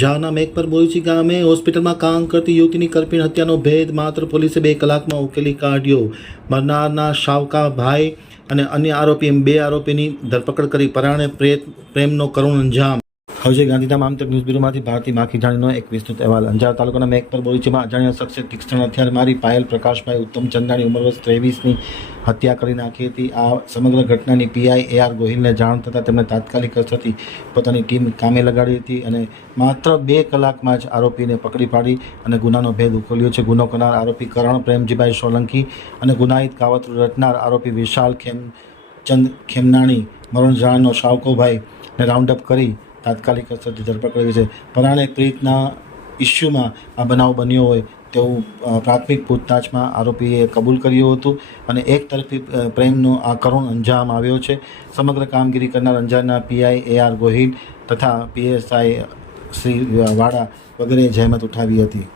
અંજારના મેઘપર બોરીચી ગામે હોસ્પિટલમાં કામ કરતી યુવતીની કરપીણ હત્યાનો ભેદ માત્ર પોલીસે 2 કલાકમાં ઉકેલી કાઢ્યો। મરનારના શાવકા ભાઈ અને અન્ય આરોપી એમ 2 આરોપીની ધરપકડ કરી પરાણે પ્રેમનો કરુણ અંજામ। હવે ગાંધીધામ આમતક ન્યૂઝ બ્યુરોમાંથી ભારતી માખીજાણીનો એક વિસ્તૃત અહેવાલ। અંજાર તાલુકાના મેઘપર બોરીચીમાં અજાણ્યા શખ્સે તીક્ષ્ણ હથિયાર મારી પાયલ પ્રકાશભાઈ ઉત્તમ ચંદાની ઉંમર વર્ષ 23ની હત્યા કરી નાખી હતી। આ સમગ્ર ઘટનાની પીઆઈ AR ગોહિલને જાણ થતાં તેમણે તાત્કાલિક અસરથી પોતાની ટીમ કામે લગાડી હતી અને માત્ર 2 કલાકમાં જ આરોપીને પકડી પાડી અને ગુનાનો ભેદ ઉકેલ્યો છે। ગુનો કરનાર આરોપી કરણ પ્રેમજીભાઈ સોલંકી અને ગુનાહિત કાવતરું રચનાર આરોપી વિશાલ ખેમચંદ ખેમનાણી મરણ જાણનો શાવકોભાઈને રાઉન્ડ અપ કરી તાત્કાલિક અસરથી ધરપકડ કરી છે। પરાણે પ્રીતના ઇસ્યુમાં આ બનાવ બન્યો હોય તેવું પ્રાથમિક પૂછતાછમાં આરોપીએ કબૂલ કર્યું હતું અને એક તરફી પ્રેમનો આ કરુણ અંજામ આવ્યો છે। સમગ્ર કામગીરી કરનાર અંજારના પીઆઈ AR ગોહિલ તથા PSI શ્રી વાડા વગેરે જહેમત ઉઠાવી હતી।